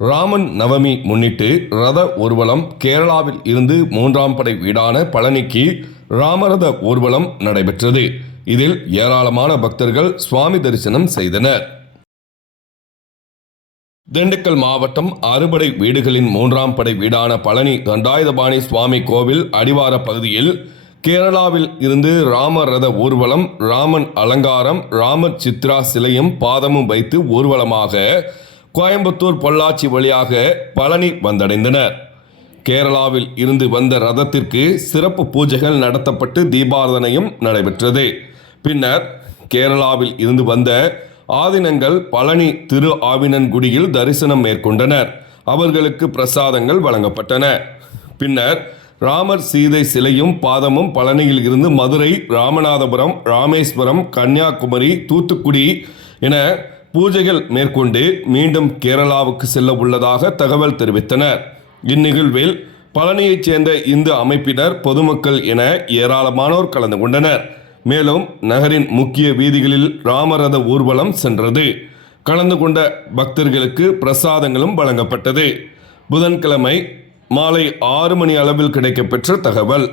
ராமன் நவமி முன்னிட்டு ரத ஊர்வலம் கேரளாவில் இருந்து 3ஆம் படை வீடான பழனிக்கு ராமரத ஊர்வலம் நடைபெற்றது. இதில் ஏராளமான பக்தர்கள் சுவாமி தரிசனம் செய்தனர். திண்டுக்கல் மாவட்டம் அறுபடை வீடுகளின் 3ஆம் படை வீடான பழனி தண்டாயுதபாணி சுவாமி கோவில் அடிவார பகுதியில் கேரளாவில் இருந்து ராமர் ரத ஊர்வலம், ராமன் அலங்காரம், ராமர் சித்ரா சிலையும் பாதமும் வைத்து ஊர்வலமாக கோயம்புத்தூர் பொள்ளாச்சி வழியாக பழனி வந்தடைந்தனர். கேரளாவில் இருந்து வந்த ரதத்திற்கு சிறப்பு பூஜைகள் நடத்தப்பட்டு தீபாராதனையும் நடைபெற்றது. பின்னர் கேரளாவில் இருந்து வந்த ஆதினங்கள் பழனி திரு ஆவினன்குடியில் தரிசனம் மேற்கொண்டனர். அவர்களுக்கு பிரசாதங்கள் வழங்கப்பட்டன. பின்னர் ராமர் சீதை சிலையும் பாதமும் பழனியில் இருந்து மதுரை, ராமநாதபுரம், ராமேஸ்வரம், கன்னியாகுமரி, தூத்துக்குடி என பூஜைகள் மேற்கொண்டு மீண்டும் கேரளாவுக்கு செல்ல உள்ளதாக தகவல் தெரிவித்தனர். இந்நிகழ்வில் பழனியைச் சேர்ந்த இந்து அமைப்பினர், பொதுமக்கள் என ஏராளமானோர் கலந்து கொண்டனர். மேலும் நகரின் முக்கிய வீதிகளில் ராமரத ஊர்வலம் சென்றது. கலந்து கொண்ட பக்தர்களுக்கு பிரசாதங்களும் வழங்கப்பட்டது. புதன்கிழமை மாலை 6 மணி அளவில் கிடைக்கப்பெற்ற தகவல்.